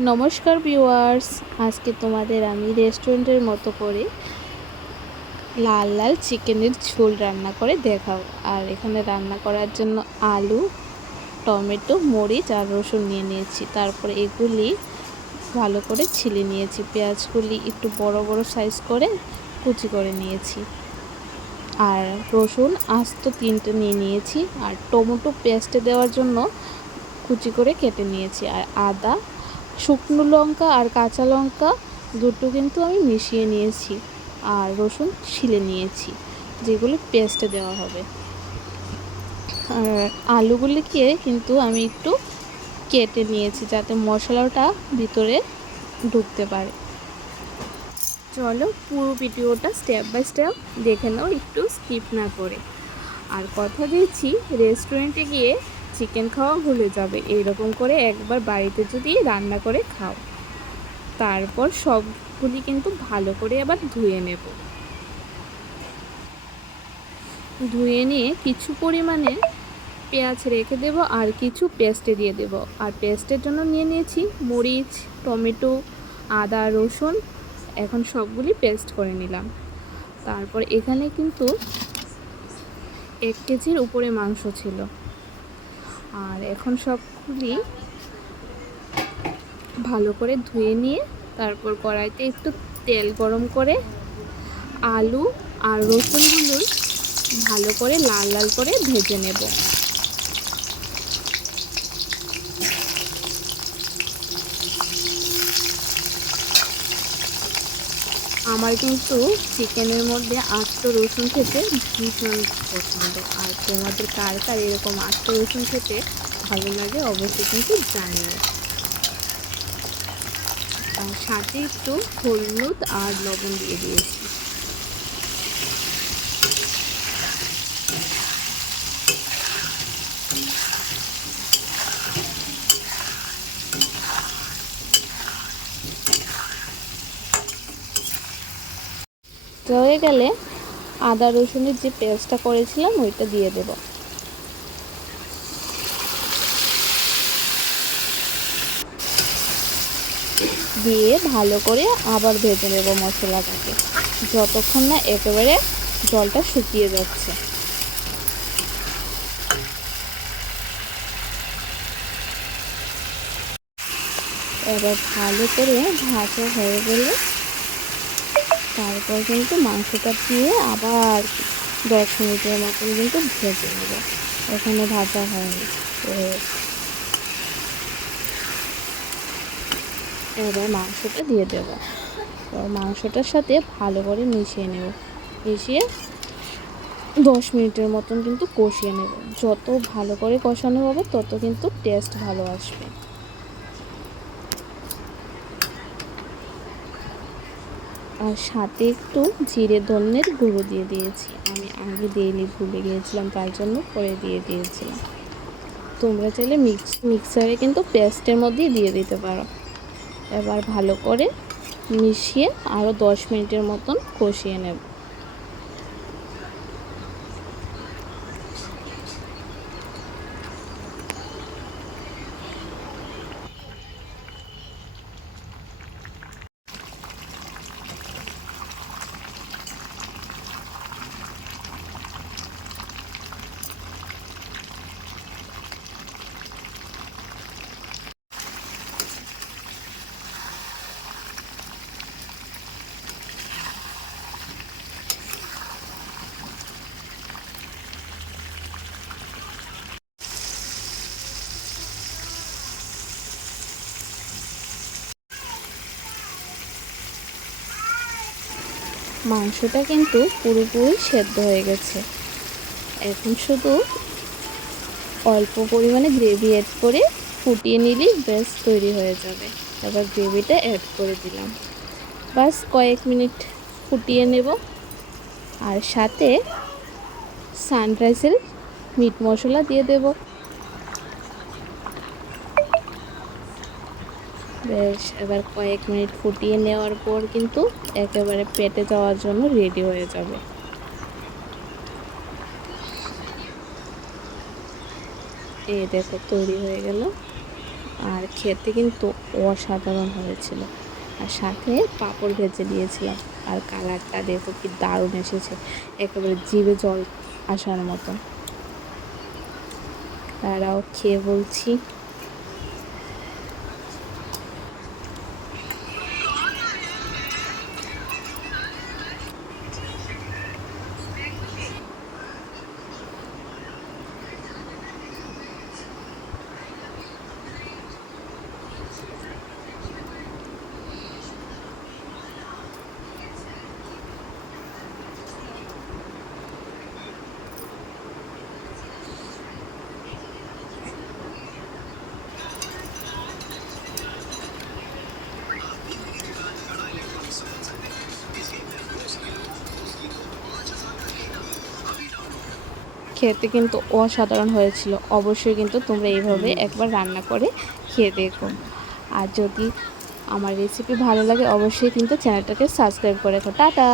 নমস্কার ভিউয়ার্স, আজকে তোমাদের আমি রেস্টুরেন্টের মতো করে লাল লাল চিকেনের ঝোল রান্না করে দেখাবো। আর এখানে রান্না করার জন্য আলু, টমেটো, মরিচ আর রসুন নিয়ে নিয়েছি। তারপরে এগুলি ভালো করে ছিলে নিয়েছি। পেঁয়াজগুলি একটু বড় বড় সাইজ করে কুচি করে নিয়েছি। আর রসুন আস্ত 3টে নিয়ে নিয়েছি। আর টমেটো পেস্টে দেওয়ার জন্য কুচি করে কেটে নিয়েছি। আর আদা, শুকনো লঙ্কা আর কাঁচা লঙ্কা দুটো কিন্তু আমি মিশিয়ে নিয়েছি। আর রসুন ছিলে নিয়েছি, যেগুলি পেস্টে দেওয়া হবে। আর আলুগুলিকে কিন্তু আমি একটু কেটে নিয়েছি যাতে মশলাটা ভিতরে ঢুকতে পারে। চলো পুরো ভিডিওটা স্টেপ বাই স্টেপ দেখে নাও, একটু স্কিপ না করে। আর কথা দিচ্ছি, রেস্টুরেন্টে গিয়ে চিকেন খাওয়া ভুলে যাবে। এইরকম করে একবার বাড়িতে যদি রান্না করে খাও। তারপর সবগুলি কিন্তু ভালো করে আবার ধুয়ে নেব। ধুয়ে নিয়ে কিছু পরিমাণে পেঁয়াজ রেখে দেব আর কিছু পেস্টে দিয়ে দেব। আর পেস্টের জন্য নিয়ে নিয়েছি মরিচ, টমেটো, আদা, রসুন। এখন সবগুলি পেস্ট করে নিলাম। তারপর এখানে কিন্তু 1 কেজির উপরে মাংস ছিল। আর এখন সবগুলি ভালো করে ধুয়ে নিয়ে তারপর কড়াইতে একটু তেল গরম করে আলু আর রসুনগুলো ভালো করে লাল লাল করে ভেজে নেব। আমার কিন্তু চিকেনের মধ্যে আস্ত রসুন খেতে ভীষণ পছন্দ। আর তোমাদের কার কার এরকম আস্ত রসুন খেতে ভালো লাগে অবশ্যই কিন্তু জানিও। আর সাথে একটু হলুদ আর লবণ দিয়ে দিয়েছি। হয়ে গেলে আদা রসুনের যে পেস্টটা করেছিলাম ওইটা দিয়ে দেব। দিয়ে ভালো করে আবার ভেজে নেব মশলাটাকে, যতক্ষণ না একেবারে জলটা শুকিয়ে যাচ্ছে। এবার ভালো করে ভাজা হয়ে গেলে তারপর কিন্তু মাংসটা দিয়ে আবার 10 মিনিটের মতন কিন্তু ভেজে নেব। এখানে ভাজা হয়নি। এবার মাংসটা দিয়ে দেব। মাংসটার সাথে ভালো করে মিশিয়ে নেব। মিশিয়ে 10 মিনিটের মতন কিন্তু কষিয়ে নেব। যত ভালো করে কষানো হবে তত কিন্তু টেস্ট ভালো আসবে। আর সাথে একটু জিরে ধনের গুঁড়ো দিয়ে দিয়েছি। আমি আগে দিইনি, ভুলে গিয়েছিলাম, তার জন্য পরে দিয়ে দিয়েছিলাম। তোমরা চাইলে মিক্সারে কিন্তু পেস্টের মধ্যেই দিয়ে দিতে পারো। এবার ভালো করে মিশিয়ে আরও 10 মিনিটের মতন কষিয়ে নেব। মাংসটা কিন্তু পুরোপুরি সেদ্ধ হয়ে গেছে। এখন শুধু অল্প পরিমাণে গ্রেভি অ্যাড করে ফুটিয়ে নিলেই ব্যাস তৈরি হয়ে যাবে। এবার গ্রেভিটা অ্যাড করে দিলাম। বাস কয়েক মিনিট ফুটিয়ে নেব। আর সাথে সানরাইজের মিট মশলা দিয়ে দেব। বেশ, এবার কয়েক মিনিট ফুটিয়ে নেওয়ার পর কিন্তু একেবারে পেটে যাওয়ার জন্য রেডি হয়ে যাবে। এই দেখো তৈরি হয়ে গেল। আর খেতে কিন্তু অসাধারণ হয়েছিল। আর সাথে পাঁপড় ভেজে দিয়েছিলাম। আর কালারটা দেখো কি দারুণ এসেছে, একেবারে জিভে জল আসার মতো। তারাও খেয়ে বলছি। খেতে কিন্তু অসাধারণ হয়েছিল। অবশ্যই কিন্তু তোমরা এইভাবে একবার রান্না করে খেয়ে দেখো। আর যদি আমার রেসিপি ভালো লাগে অবশ্যই কিন্তু চ্যানেলটাকে সাবস্ক্রাইব করে রাখো। টাটা।